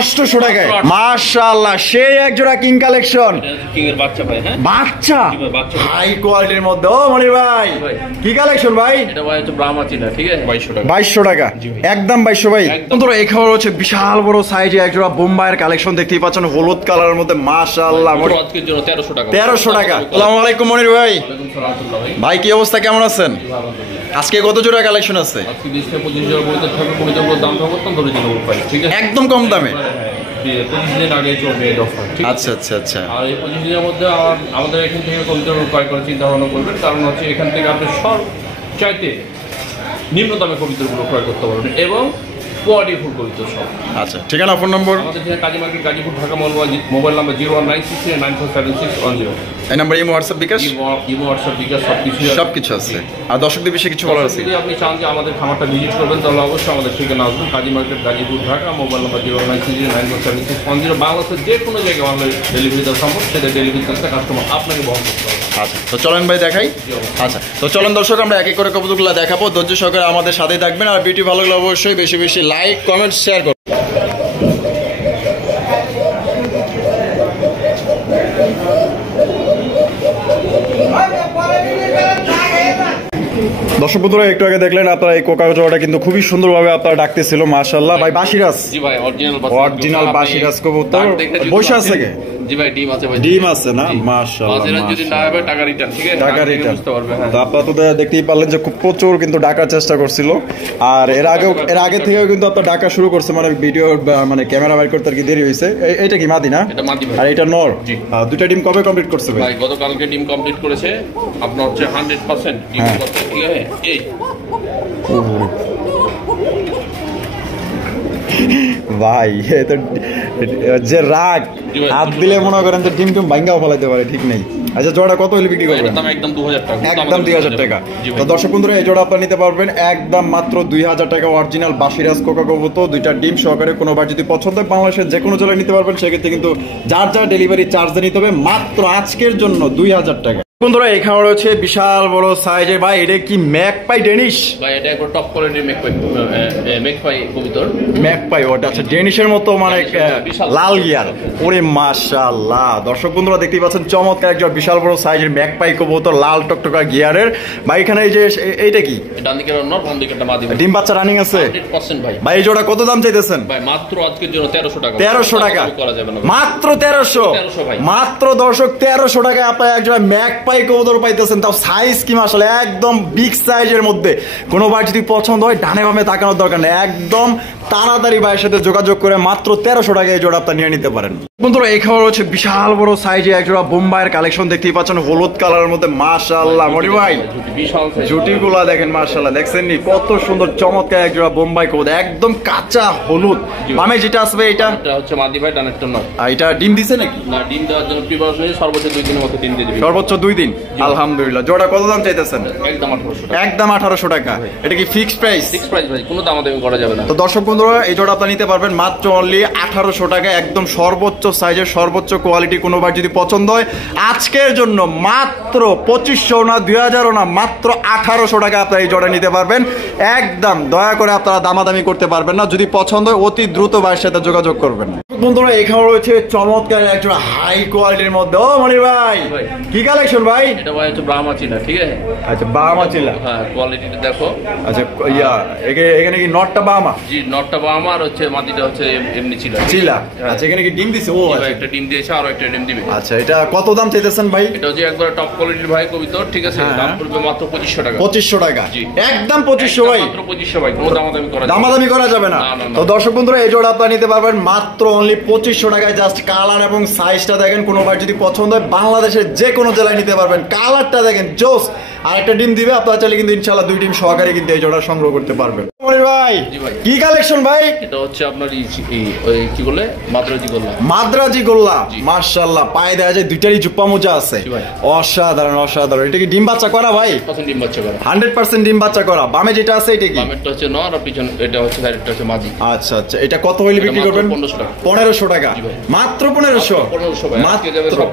800 টাকায় মাশাআল্লাহ সেই এক জোড়া কিং কালেকশন কিং এর বাচ্চা ভাই হ্যাঁ বাচ্চা হাই কোয়ালিটির মধ্যে ও মনির ভাই কি কালেকশন ভাই এটা ভাই হচ্ছে ব্রাহ্মা চিনা ঠিক আছে 2200 টাকা একদম 2200 ভাই বন্ধুরা এই খাবার হচ্ছে বিশাল বড় সাইজে এক জোড়া বোম্বাইয়ের কালেকশন দেখতেই পাচ্ছেন হলুদ কালারের মধ্যে মাশাআল্লাহ আজকের জন্য 1300 টাকা 1300 টাকা আসসালামু আলাইকুম মনির ভাই ভাই কি অবস্থা কেমন আছেন আজকে কত জোড়া কালেকশন আছে আজকে 20-25 জোড়া বলতে থাকবে কোন দাম থাকবে তো ধরে দিন প্রাইস ঠিক আছে একদম কম দামে 25 দিন আগে চলবে এই অফার ঠিক আছে আচ্ছা আচ্ছা আচ্ছা আর এই 25 দিনের মধ্যে আমাদের এখান থেকে কম্পিউটার ক্রয় করার চিন্তা ভাবনা করবেন কারণ হচ্ছে এখান থেকে আপনি সব চাইতে নিম্ন দামে কম্পিউটারগুলো ক্রয় করতে পারবেন এবং কোয়ালিটি ফুল কম্পিউটার সব আচ্ছা ঠিকানা ফোন নম্বর আমাদের এখানে Kazi market Gazipur Dhaka mobile number 01963947610 এই number imo WhatsApp bKash imo WhatsApp bKash সবকিছু আছে আর দর্শকদের বিষয়ে কিছু বলার আছে যদি আপনি চান যে আমাদের খামারটা ভিজিট করবেন তাহলে অবশ্যই আমাদের ঠিকানা আসবেন Kazi market Gazipur Dhaka mobile number 01963947610 বাংলাদেশের যে কোনো জায়গায় অনলাইন ডেলিভারি দেওয়া সম্ভব সেটা ডেলিভারি চার্জটা কাস্টমার আপনাকে বহন করতে হবে আচ্ছা তো চলেন ভাই দেখাই আচ্ছা তো চলেন দর্শক আমরা এক এক করে কবুতরগুলো দেখাবো ধৈর্য সহকারে আমাদের সাথেই থাকবেন আর ভিডিও ভালো লাগলে অবশ্যই বেশি বেশি লাইক কমেন্ট শেয়ার করুন দর্শক বন্ধুরা একটু আগে দেখলেন আপনারা এই কোকা জোড়াটা কিন্তু খুবই সুন্দরভাবে আপনারা ডাকতেছিল মাশাআল্লাহ ভাই বাসিরাজ জি ভাই অরিজিনাল বাসিরাজ কবুতর বৈশা আছে কে জি ভাই ডিম আছে ভাই ডিম আছে না মাশাআল্লাহ বাজারে যদি না হবে টাকা রিটার্ন ঠিক আছে টাকা রিটার্ন বুঝতে পারবে তো আপনারা তো দেখতেই পারলেন যে খুব প্রচুর কিন্তু ডাকার চেষ্টা করছিল আর এর আগে থেকেও কিন্তু আপনারা ডাকা শুরু করছে মানে ভিডিও মানে ক্যামেরা বাইর করতে আর কি দেরি হইছে এটা কি মাদি না এটা মাদি ভাই আর এটা নর দুইটা ডিম কবে কমপ্লিট করছে ভাই গতকালকে ডিম কমপ্লিট করেছে আপনার হচ্ছে 100% ডিম করতে ঠিক আছে এই ভাই তো যে রাগ হাত দিলে মনে করেন যে ডিম টিম ভাঙ্গাও ফেলাইতে পারে ঠিক নেই আচ্ছা জোড়া কত হলে বিক্রি করবেন একদম 2000 টাকা একদম 2000 টাকা তো দর্শক বন্ধুরা এই জোড়া আপনারা নিতে পারবেন একদম মাত্র 2000 টাকা অরিজিনাল বাসিরাজ কোকা কবুতর দুইটা ডিম সহকারে কোনোবার যদি পছন্দ হয় বাংলাদেশের যে কোনো জেলায় নিতে পারবেন সেক্ষেত্রে কিন্তু যার ডেলিভারি চার্জ নিতে হবে মাত্র আজকের জন্য 2000 টাকা বন্ধুরা এখানে রয়েছে বিশাল বড় সাইজের ভাই এটা কি ম্যাকপাই ডেনিশ ভাই এটা একবার টপ কোয়ালিটির ম্যাকপাই কবুতর ম্যাকপাই ওটা আছে ডেনিশের মতো মানে লাল গিয়ার ওরে মাশাআল্লাহ দর্শক বন্ধুরা দেখতেই পাচ্ছেন চমৎকার একজন বিশাল বড় সাইজের ম্যাকপাই কবুতর লাল টকটকা গিয়ারের ভাই এখানে এই যে এইটা কি ডান দিকের নর বাম দিকেরটা মাদি ডিম বাচ্চা রানিং আছে 100% ভাই ভাই এই জোড়া কত দাম চাইতেছেন ভাই মাত্র আজকের জন্য 1300 টাকা 1300 টাকা করা যাবে না মাত্র 1300 ভাই মাত্র দর্শক 1300 টাকায় আপনারা একজন ম্যাকপাই কবুতর পাইতেছেন তাও সাইজ কি আসলে একদম বিগ সাইজের মধ্যে কোনোবার যদি পছন্দ হয় ডানে বামে তাকানোর দরকার নেই একদম তাড়াতাড়ি ভাইয়ের সাথে যোগাযোগ করে মাত্র 1300 টাকায় এই জোড়া আপনারা নিয়ে নিতে পারেন বন্ধুরা এই খাবার হচ্ছে বিশাল বড় সাইজে এক জোড়া বোম্বাইয়ের কালেকশন দেখতেই পাচ্ছেন হলুদ কালারের মধ্যে মাশাআল্লাহ মনি ভাই জুটিগুলা দেখেন মাশাআল্লাহ দেখছেন নি কত সুন্দর চমৎকার এক জোড়া বোম্বাই কবুতর একদম কাঁচা হলুদ বামে যেটা আসবে এটা হচ্ছে মাদি ভাই ডানেরটা নর আর এটা ডিম দিছে নাকি না ডিম দেওয়ার জন্য প্রিপারেশন সর্বোচ্চ 2 দিনের মতো ডিম দিয়ে দিবেন সর্বোচ্চ 2 দিন আলহামদুলিল্লাহ জোড়া কত দাম চাইতেছেন একদম 1800 টাকা এটা কি ফিক্সড প্রাইস ভাই কোনো দামাদামি করা যাবে না তো দর্শক বন্ধুরা এই জোড়া আপনারা নিতে পারবেন মাত্র অনলি 1800 টাকা একদম সর্বোচ্চ সাইজের সর্বোচ্চ কোয়ালিটি কোনোবার যদি পছন্দ হয় আজকের জন্য মাত্র 2500 না 2000 না মাত্র 1800 টাকা আপনারা এই জোড়া নিতে পারবেন একদম দয়া করে আপনারা দামাদামি করতে পারবেন না যদি পছন্দ হয় অতি দ্রুত ভাইয়ের সাথে যোগাযোগ করবেন বন্ধুরা এখানে রয়েছে চমৎকার একজন হাই কোয়ালিটির মধ্যে ও মনি ভাই কি কালেকশন ভাই এটা ভাই হচ্ছে ব্রাহ্মা চিনা ঠিক আছে আচ্ছা ব্রাহ্মা চিলা হ্যাঁ কোয়ালিটিটা দেখো আচ্ছা ইয়া এখানে কি নটটা ব্রাহ্মা জি নটটা ব্রাহ্মা আর হচ্ছে মাটিটা হচ্ছে এমনি চিলা আচ্ছা এখানে কি ডিম দিছে ও আচ্ছা একটা ডিম দিয়েছে আর একটা ডিম দিবে আচ্ছা এটা কত দাম চাইতেছেন ভাই এটা হচ্ছে একবার টপ কোয়ালিটির ভাই কবিতর ঠিক আছে দাম পড়বে মাত্র 2500 টাকা 2500 টাকা একদম 2500 ভাই মাত্র 2500 ভাই কোনো দামাদামি করা যাবে না তো দর্শক বন্ধুরা এই জোড়া আপনারা নিতে পারবেন মাত্র অনলি 2500 টাকায় জাস্ট কালার এবং সাইজটা দেখেন কোনোবার যদি পছন্দ হয় বাংলাদেশের যে কোনো জেলায় নিতে পারবেন কালারটা দেখেন জোস আর একটা ডিম দিবে আপনারা চাইলে কিন্তু ইনশাআল্লাহ 2 ডিম সহকারে কিন্তু এই জোড়া সংগ্রহ করতে পারবেন ভাই কি কালেকশন ভাই এটা হচ্ছে আপনার কি বলে মাদ্রাজি গোল্লা মাশাআল্লাহ পায়ে দেয়া যায় দুইটারই জুপ্পা মোজা আছে অসাধারণ অসাধারণ এটা কি ডিম বাচ্চা করা ভাই 100% ডিম বাচ্চা করা বামে যেটা আছে এটা কি বামেরটা হচ্ছে নর আর পিছনে এটা হচ্ছে ডাইরেক্ট হচ্ছে মাদি আচ্ছা আচ্ছা এটা কত হইলে বিক্রি করবেন 1500 টাকা মাত্র 1500 ভাই আজকে যাবে সব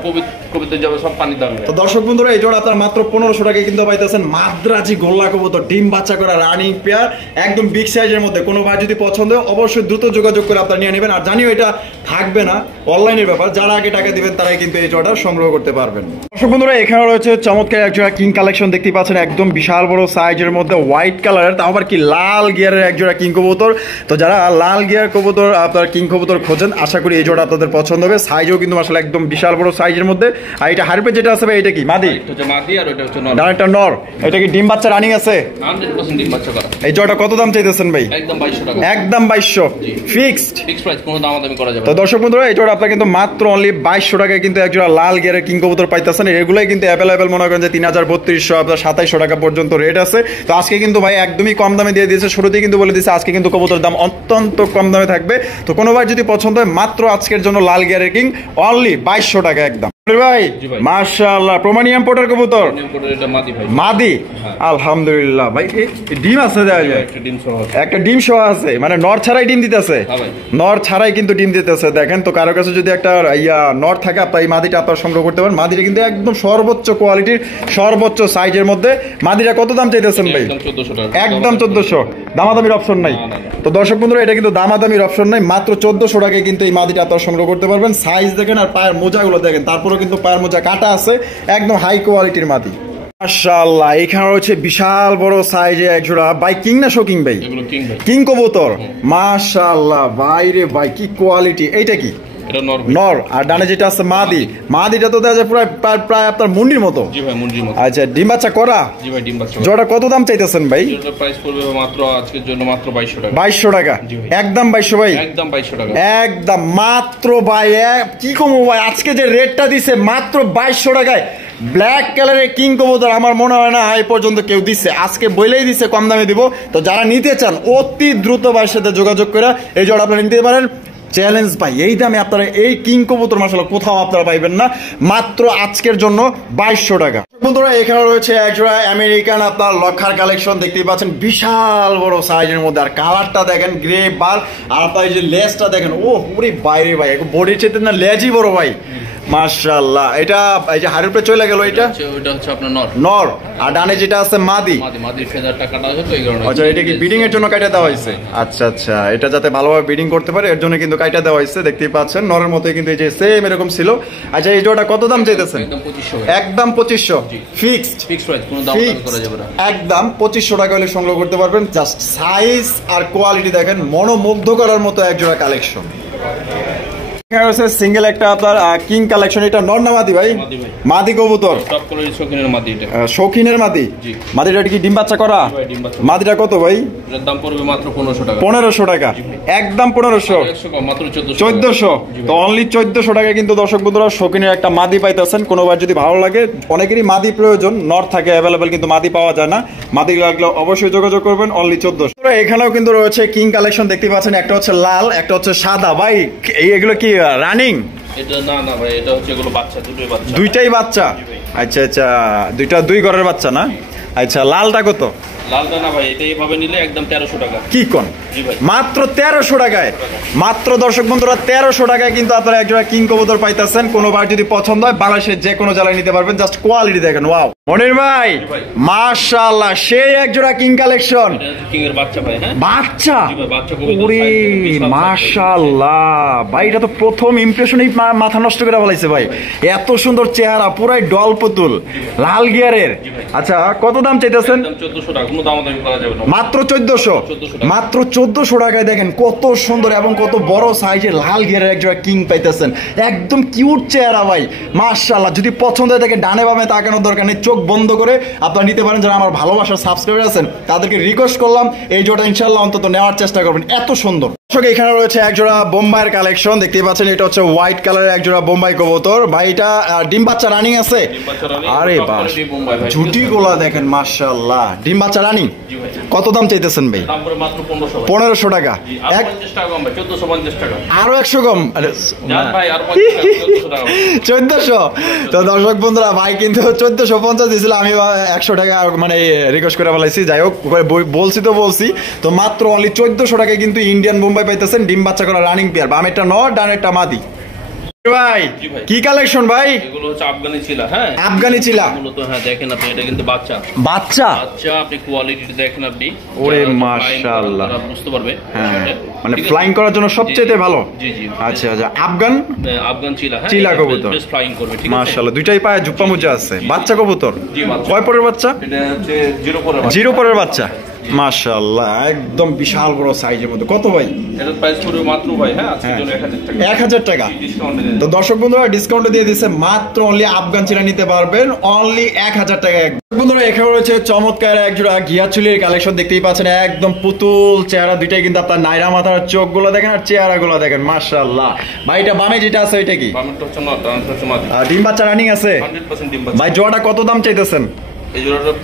কবিতা যাবে সব পানি দামে তো দর্শক বন্ধুরা এই জোড়া আপনারা মাত্র 1500 টাকায় কিন্তু কিন্তু পাইতেছেন মাদ্রাজি গোল্লা কবুতর, ডিম বাচ্চা করা রানিং পেয়ার, একদম বিগ সাইজের মধ্যে। কোনো ভাই যদি পছন্দ হয় অবশ্যই দ্রুত যোগাযোগ করে আপনারা নিয়ে নেবেন। আর জানিও এটা থাকবে না, অনলাইনের ব্যাপার, যারা আগে টাকা দিবেন তারাই কিন্তু এই জোড়াটা সংগ্রহ করতে পারবেন। দর্শক বন্ধুরা, এখানে রয়েছে চমৎকার এক জোড়া কিং কালেকশন দেখতে পাচ্ছেন, একদম বিশাল বড় সাইজের মধ্যে হোয়াইট কালারের, তাও আবার কি লাল গিয়ারের এক জোড়া কিং কবুতর। তো যারা লাল গিয়ার কবুতর আপনার কিং কবুতর খোঁজেন, আশা করি এই জোড়া আপনাদের পছন্দ হবে। সাইজও কিন্তু আসলে একদম বিশাল বড় সাইজের মধ্যে। আর এটা হারপে যেটা আছে ভাই, এটা কি মাদি? এটা নর। এটা কি ডিম বাচ্চা রানিং আছে? 100% ডিম বাচ্চা করা। এই জোড়াটা কত দাম চাইতেছেন ভাই? একদম 2200 টাকা। একদম 2200 ফিক্সড প্রাইস, কোনো দামাদামি করা যাবে না। তো দর্শক বন্ধুরা, এই জোড়া আপনারা কিন্তু মাত্র অনলি 2200 টাকায় কিন্তু এক জোড়া লাল গিয়ারের কিং কবুতর পাইতেছেন। এগুলাই কিন্তু অ্যাভেলেবেল মনে করেন যে 3300 আপনার 2700 টাকা পর্যন্ত রেট আছে। তো আজকে কিন্তু ভাই একদমই কম দামে দিয়ে দিয়েছে, শুরুতেই কিন্তু বলে দিয়েছে আজকে কিন্তু কবুতরের দাম অত্যন্ত কম দামে থাকবে। তো কোনো ভাই যদি পছন্দ হয়, মাত্র আজকের জন্য লাল গিয়ারের কিং অনলি 2200 টাকা একদম। ভাই মাশাআল্লাহ, প্রমাণিয়াম পোটার কবুতর, মাদি। আলহামদুলিল্লাহ ভাই, ডিম আছে, একটা ডিম সহ আছে, মানে নর ছাড়াই ডিম দিতেছে, নর ছাড়াই কিন্তু ডিম দিতেছে। দেখেন তো, কারো কাছে যদি একটা নর থাকে আপনার এই মাদিটা আপনার সংগ্রহ করতে পারেন। মাদিটা কিন্তু একদম সর্বোচ্চ কোয়ালিটির, সর্বোচ্চ সাইজের মধ্যে। মাদিটা কত দাম চাইতেছেন ভাই? একদম 1400, দামাদামির অপশন নাই। তো দর্শক বন্ধুরা, এটা কিন্তু দামাদামির অপশন নাই, মাত্র 1400 টাকায় কিন্তু এই মাদিটা আপনার সংগ্রহ করতে পারবেন। সাইজ দেখেন আর পায়ের মোজাগুলো দেখেন, তারপরে কিন্তু পায়ের মোজা কাটা আছে, একদম হাই কোয়ালিটির মাদি। মাশাআল্লাহ, এখানে রয়েছে বিশাল বড় সাইজে এক জোড়া ভাই কিং না শোকিং ভাই? কিং কবুতর। মাশাআল্লাহ ভাই রে ভাই, কি কোয়ালিটি! এইটা কি? নর। আর ডানে যেটা আছে মাদি, মাদিটা তো দেখা যায় প্রায় আপনার মুন্ডির মতো। জি ভাই, মুন্ডির মতো। আচ্ছা, ডিম বাচ্চা করা? জি ভাই, ডিম বাচ্চা। জোড়া কত দাম চাইতেছেন ভাই? জোড়ার প্রাইস পড়বে মাত্র আজকের জন্য মাত্র 2200 টাকা। 2200 টাকা একদম 2200 ভাই, একদম 2200 টাকা একদম মাত্র ভাই। কি কমো ভাই, আজকে যে রেটটা দিছে মাত্র 2200 টাকায় ব্ল্যাক কালারের কিং কবুতর, আমার মনে হয় না এই পর্যন্ত কেউ দিচ্ছে। আজকে বলেই দিচ্ছে কম দামে দিব। তো যারা নিতে চান অতি দ্রুত ভাইয়ের সাথে যোগাযোগ করে এই জোড়া আপনারা নিতে পারেন। চ্যালেঞ্জ ভাই, এই দামে আপনারা এই কিং কবুতর মাশাআল্লাহ কোথাও আপনারা পাইবেন না, মাত্র আজকের জন্য 2200 টাকা। বন্ধুরা, এখানে রয়েছে একজোড়া আমেরিকান আপনার লক্ষার কালেকশন দেখতেই পাচ্ছেন, বিশাল বড় সাইজের মধ্যে। আর কালারটা দেখেন গ্রে বার, আর আপনার এই যে লেজটা দেখেন, ও পুরি বাইরে ভাই, বডির চেয়ে না লেজই বড় ভাই। মাশাআল্লাহ, এটা এই যে হাড়ের উপরে চলে গেল, এটা হচ্ছে আপনার নর। আর ডানে যেটা আছে মাদি, মাদির ফেদারটা কাটা হয়েছে তো এই কারণে। আচ্ছা, এটা কি বিডিং এর জন্য কাটা দেওয়া হয়েছে? আচ্ছা আচ্ছা, এটা যাতে ভালোভাবে বিডিং করতে পারে এর জন্য কিন্তু কাটা দেওয়া হয়েছে। দেখতেই পাচ্ছেন নরের মতোই কিন্তু এই যে সেম এরকম ছিল। আচ্ছা, এই জোড়াটা কত দাম চাইতেছেন? একদম 2500 ফিক্সড প্রাইস, কোনো দাম করা যাবে না। একদম 2500 টাকা হলে সংগ্রহ করতে পারবেন। জাস্ট সাইজ আর কোয়ালিটি দেখেন, মনোমুগ্ধ করার মতো এক জোড়া কালেকশন। সিঙ্গেল একটা আপনার কিং কালেকশন, এটা নর না মাদি ভাই? মাদি কবুতর, শৌখিনের মাদি। মাদিটা কি ডিম বাচ্চা করা? মাদিটা কত ভাই? দাম পড়বে মাত্র 1500 টাকা। 1500 টাকা একদম 1500, মাত্র 1400। তো অনলি 1400 টাকা কিন্তু দর্শক বন্ধুরা শৌখিনের একটা মাদি পাইতেছেন। কোনোবার যদি ভালো লাগে, অনেকেরই মাদি প্রয়োজন, নর থাকে অ্যাভেলেবেল কিন্তু মাদি পাওয়া যায় না। মাদি লাগলে অবশ্যই যোগাযোগ করবেন, অনলি 1400। এখানেও কিন্তু রয়েছে কিং কালেকশন দেখতে পাচ্ছেন, একটা হচ্ছে লাল, একটা হচ্ছে সাদা। ভাই এগুলো কি রানিং? এটা না ভাই, এটা হচ্ছে এগুলো বাচ্চা, দুইটাই বাচ্চা। আচ্ছা আচ্ছা, দুই ঘরের বাচ্চা না? আচ্ছা, লালটা কত? লালটা না ভাই, এটা এইভাবে নিলে একদম 1300 টাকা। কি কোন? মাত্র 1300 টাকায়, মাত্র দর্শক বন্ধুরা 1300 টাকায় কিন্তু আপনারা একজোড়া কিং কবুতর পাইতেছেন। কোনো বার যদি পছন্দ হয় বাংলাদেশের যে কোনো জেলায় নিতে পারবেন। জাস্ট কোয়ালিটি দেখেন, ওয়াও। মনির ভাই মাশাআল্লাহ, সেই একজোড়া কিং কালেকশন। কিং এর বাচ্চা ভাই। হ্যাঁ, বাচ্চা। ওরে মাশাআল্লাহ ভাই, এটা তো প্রথম ইমপ্রেশনেই মাথা নষ্ট করে ফেলাইছে ভাই। এত সুন্দর চেহারা, পুরাই ডল পুতুল, লাল গিয়ারের। আচ্ছা, কত দাম চাইতেছেন? 1400 টাকা, কোনো দামাদামি করা যাবে না। মাত্র 1400, মাত্র 1400 টাকায় দেখেন কত সুন্দর এবং কত বড় সাইজের লাল গিয়ারের একজোড়া কিং পাইতেছেন। একদম কিউট চেহারা ভাই, মাশাআল্লাহ। যদি পছন্দ হয় থাকে, ডানে বামে তাকানোর দরকার নেই, চোখ বন্ধ করে আপনারা নিতে পারেন। যারা আমার ভালোবাসার সাবস্ক্রাইবার আছেন তাদেরকে রিকোয়েস্ট করলাম এই জোড়া ইনশাআল্লাহ অন্তত নেওয়ার চেষ্টা করবেন, এত সুন্দর। এখানে রয়েছে একজোড়া বোম্বাইয়ের কালেকশন দেখতে পাচ্ছেন, এটা হচ্ছে হোয়াইট কালারের একজোড়া বোম্বাই কবুতর। ভাই এটা ডিম বাচ্চা রানিং আছে? আরে বাস, ঝুটি গোলা দেখেন মাশাআল্লাহ, ডিম বাচ্চা রানিং। কত দাম চাইতেছেন ভাই? 1500 টাকা। আরো 100 কম, 1400। তো দর্শক বন্ধুরা, ভাই কিন্তু 1450 দিয়েছিল, আমি 100 টাকা মানে রিকোয়েস্ট করে বলাইছি। যাই হোক, বলছি তো মাত্র অনলি 1400 টাকায় কিন্তু ইন্ডিয়ান বোম্বাই পাইতেছেন, ডিম বাচ্চা করা রানিং পেয়ার। বামেরটা নর, ডানেরটা মাদি। ভাই জি ভাই। কি কালেকশন ভাই? এগুলো হচ্ছে আফগানি চিলা। হ্যাঁ, আফগানি চিলা মূলত হ্যাঁ দেখেন আপনি, এটা কিন্তু বাচ্চা বাচ্চা। বাচ্চা, আপনি কোয়ালিটি দেখেন আপনি। ওরে যারা মাশাআল্লাহ, flying করেন তারা বুঝতে পারবে। হ্যাঁ মানে ঠিক আছে? ফ্লাইং করার জন্য সবচেয়ে ভালো। জি জি। আচ্ছা আচ্ছা, আফগান আফগান চিলা। হ্যাঁ, চিলা কবুতর। বেশ ফ্লাইং করবে, ঠিক আছে? মাশাআল্লাহ, দুইটাই পায়ে জুপ্পা মোজা আছে। বাচ্চা কবুতর জি, বাচ্চা। কয় পরের বাচ্চা? এটা হচ্ছে জিরো পরে জিরো পরের বাচ্চা। মাশাআল্লাহ, একদম বিশাল বড় সাইজের মধ্যে। কত ভাই? এটার প্রাইস পড়বে মাত্র ভাই, হ্যাঁ আজকের হ্যাঁ। জন্য 1000 টাকা। 1000 টাকা। ডিসকাউন্টে তো দর্শক বন্ধুরা ডিসকাউন্ট দিয়ে দিচ্ছে মাত্র অনলি আফগান চিলা নিতে পারবেন অনলি 1000 টাকা। বন্ধুরা এখানে রয়েছে চমৎকার এক জোড়া ঘিয়া চুলির কালেকশন, দেখতেই পাচ্ছেন একদম পুতুল চেহারা দুইটাই কিন্তু আপনার নাইরা মাথার চোখগুলো দেখেন আর চেহারাগুলো দেখেন। মাশাআল্লাহ ভাই, এটা বামে যেটা আছে ওইটা কি? বামেরটা হচ্ছে নট, ডানটা হচ্ছে মাদি। আর ডিম বাচ্চা রানিং আছে 100% ডিম বাচ্চা। ভাই? জোড়াটা কত দাম চাইতেছেন? এই জোড়াটার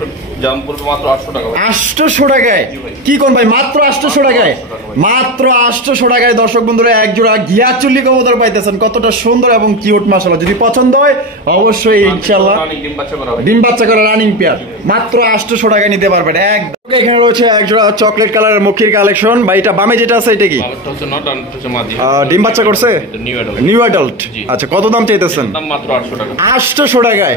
দাম পড়বে মাত্র 800 টাকা ভাই। 800 টাকায়? কি কোন ভাই, মাত্র 800 টাকায়? মাত্র 800 টাকায় দর্শক বন্ধুরা এক জোড়া ঘিয়া চুল্লি কবুতর পাইতেছেন। কতটা সুন্দর এবং কিউট। মাশাআল্লাহ, যদি পছন্দ হয় অবশ্যই ইনশাআল্লাহ অনেক ডিম বাচ্চা করা ভাই। ডিম বাচ্চা করে রানিং পেয়ার মাত্র 800 টাকায় নিতে পারবেন একদম। এখানে রয়েছে এক জোড়া চকলেট কালারের মুখির কালেকশন। ভাই এটা বামে যেটা আছে এটা কি? বামেরটা হচ্ছে নট, ডানটা হচ্ছে মাদি। ডিম বাচ্চা করছে? New adult. New adult. জি। আচ্ছা, কত দাম চাইতেছেন? দাম মাত্র 800 টাকা। 800 টাকায়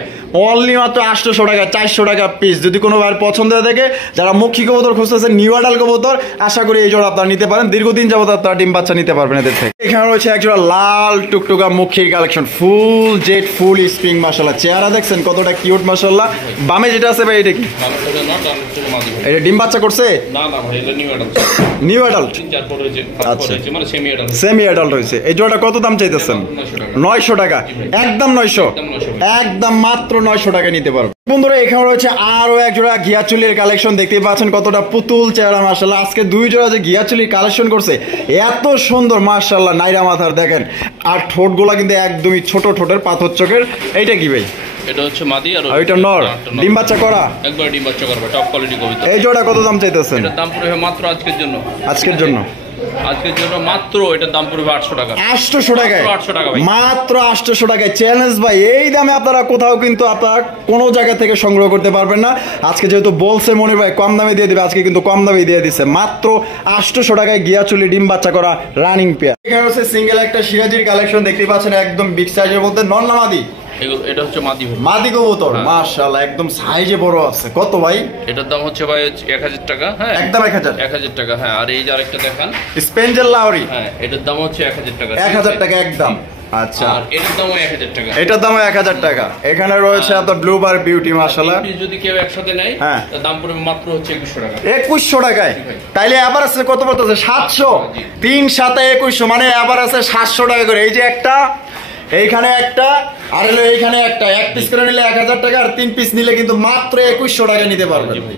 অনলি মাত্র 800 টাকায় 400 টাকা পিস। যদি কোনো ভাইয়ের পছন্দ হয়ে থাকে, যারা মুখী কবুতর খুঁজতেছেন নিউ অ্যাডাল্ট কবুতর, আশা করি এই জোড়া আপনারা নিতে পারেন। দীর্ঘদিন যাবত আপনারা ডিম বাচ্চা নিতে পারবেন এদের থেকে। এখানে রয়েছে এক জোড়া লাল টুকটুকা মুখীর কালেকশন, ফুল জেড ফুল স্প্রিং। মাশাআল্লাহ, চেহারা দেখছেন কতটা কিউট। মাশাআল্লাহ, বামে যেটা আছে ভাই এটা কি? বামেরটা হচ্ছে নট, ডানটা হচ্ছে মাদি ভাই। এটা ডিম বাচ্চা করছে? না না ভাই, এটা নিউ অ্যাডাল্ট। নিউ অ্যাডাল্ট, 3-4 পরে হয়েছে, আচ্ছা। মানে সেমি অ্যাডাল্ট। সেমি অ্যাডাল্ট হয়েছে। এই জোড়াটা কত দাম চাইতেছেন? 900 টাকা। একদম 900, একদম মাত্র 900 টাকা নিতে পারবো। বন্ধুরা এখানে রয়েছে আরো এক জোড়া ঘিয়া চুলির কালেকশন, দেখতেই পাচ্ছেন কতটা পুতুল চেহারা। মাশাআল্লাহ, আজকে দুই জোড়া যে ঘিয়া চুলির কালেকশন করছে এত সুন্দর। মাশাআল্লাহ, নাইরা মাথার দেখেন, আর ঠোঁটগুলা কিন্তু একদমই ছোট ঠোঁটের পাথর চোখের। এইটা কি ভাই? এটা হচ্ছে মাদি আর ওইটা নর, ডিম বাচ্চা করা? একবার ডিম বাচ্চা করবে, টপ কোয়ালিটি কবিতা। এই জোড়া কত দাম চাইতেছেন? এটার দাম পড়বে মাত্র আজকের জন্য, আজকের জন্য আজকের জন্য মাত্র এটার দাম পড়বে 800 টাকা। 800 টাকায়? 800 টাকা ভাই। মাত্র 800 টাকায় চ্যালেঞ্জ ভাই। এই দামে আপনারা কোথাও কিন্তু আপনারা কোনো জায়গা থেকে সংগ্রহ করতে পারবেন না। আজকে যেহেতু বলছে মনির ভাই কম দামে দিয়ে দিবে, আজকে কিন্তু কম দামে দিয়ে দিচ্ছে মাত্র 800 টাকায় ঘিয়া চুলি ডিম বাচ্চা করা রানিং পেয়ার। এখানে হচ্ছে সিঙ্গেল একটা সিরাজির কালেকশন, দেখতেই পাচ্ছেন একদম বিগ সাইজের মধ্যে। নন না মাদি? এটা হচ্ছে মাদি ভাই। মাদি কবুতর। মাশাআল্লাহ, একদম সাইজে বড় আছে। কত ভাই? এটার দাম হচ্ছে ভাই 1000 টাকা। হ্যাঁ একদম 1000। 1000 টাকা। হ্যাঁ, আর এই যে আরেকটা দেখান, স্পেঞ্জেল লাউরি। হ্যাঁ এটার দাম হচ্ছে 1000 টাকা। 1000 টাকা একদম। আচ্ছা, আর এটার দামও 1000 টাকা। এটার দাম 1000 টাকা। এখানে রয়েছে আপনার ব্লুবার বিউটি। মাশাআল্লাহ, যদি কেউ একসাথে নেয় হ্যাঁ, তার দাম পড়বে মাত্র হচ্ছে 2100 টাকা। 2100 টাকায়? তাইলে আবার আছে কত পড়তেছে? 700। 3 7 2100, মানে আবার আছে 700 টাকা করে। এই যে একটা, এইখানে একটা, আর হলো এইখানে একটা। এক পিস করে নিলে 1000 টাকা, আর 3 পিস নিলে কিন্তু মাত্র 2100 টাকা নিতে পারবেন।